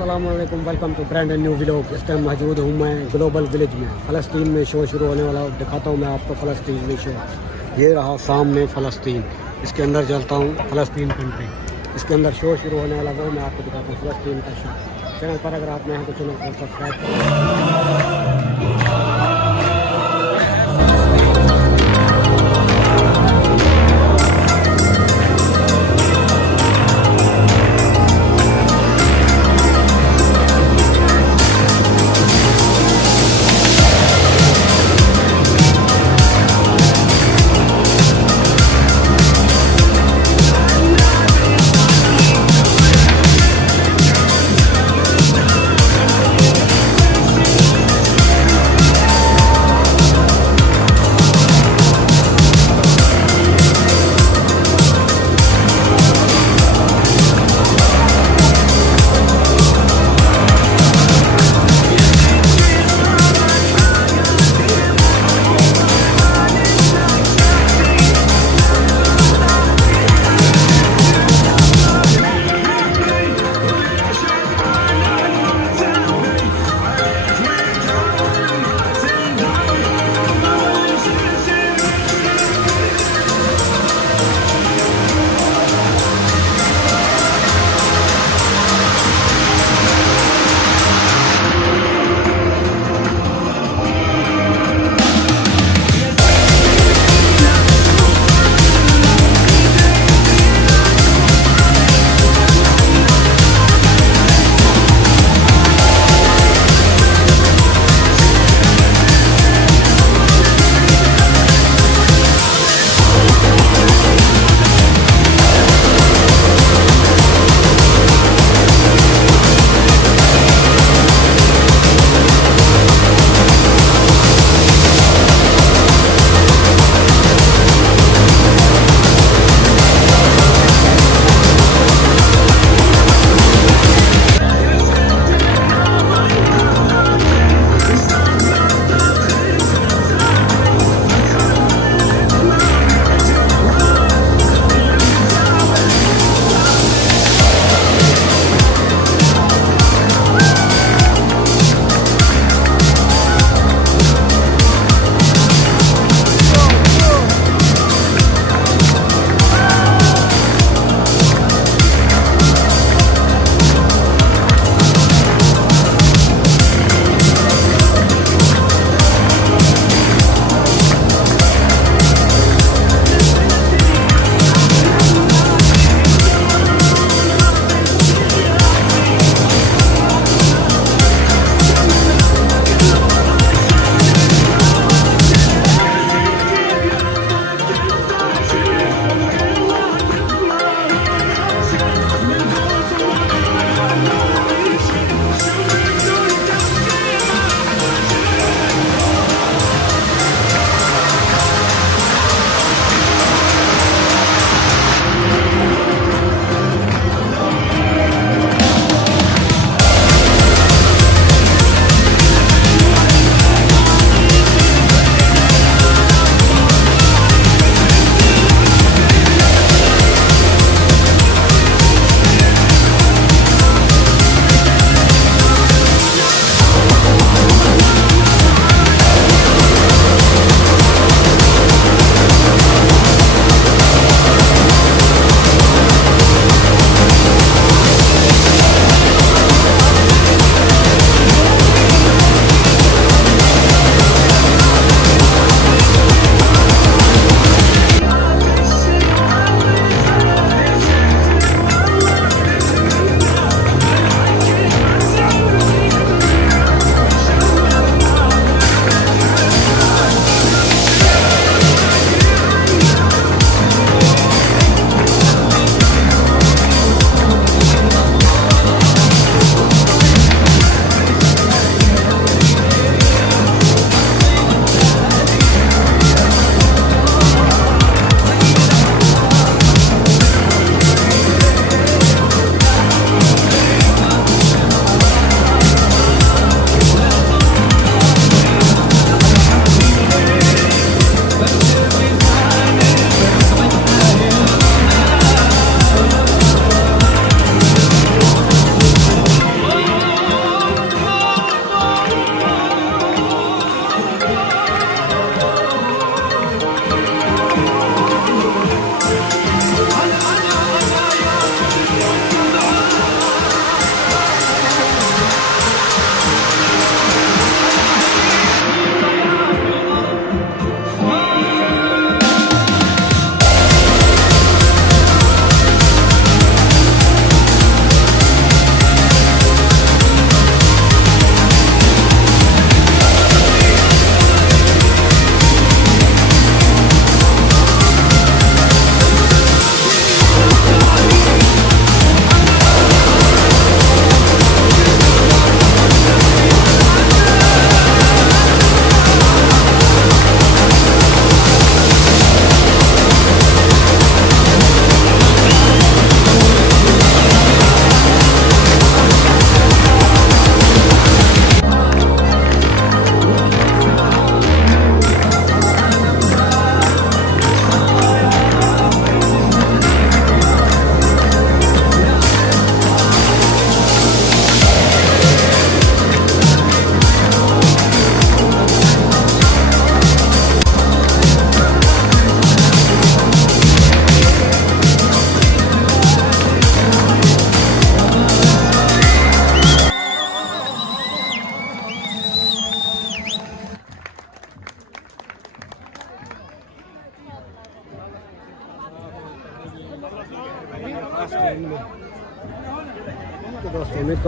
السلام علیکم، welcome to brand and new vlog. Us time موجود ہوں میں گلوبل ولیج میں، فلسطین میں شو شروع ہونے والا، دکھاتا ہوں میں آپ کو فلسطین میں شو۔ یہ رہا سامنے فلسطین، اس کے اندر چلتا ہوں، فلسطین کنٹری، اس کے اندر شو شروع ہونے والا وہ میں آپ کو دکھاتا ہوں، فلسطین کا شو۔ چینل پر اگر آپ نئے ہیں تو چینل کو سبسکرائب کریں۔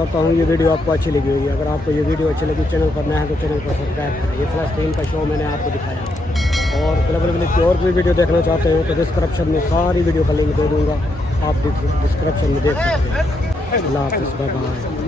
करता हूँ ये वीडियो आपको अच्छी लगी होगी। अगर आपको ये वीडियो अच्छी लगी, चैनल पर नया है तो चैनल को सब्सक्राइब करें। ये फ़लस्तीन का शो मैंने आपको दिखाया। और ग्लोबल विलेज की और भी वीडियो देखना चाहते हैं तो डिस्क्रिप्शन में सारी वीडियो का लिंक दे दूँगा, आप डिस्क्रिप्शन में देख सकते हैं। अल्लाह हाफ़िज़, बाय बाय।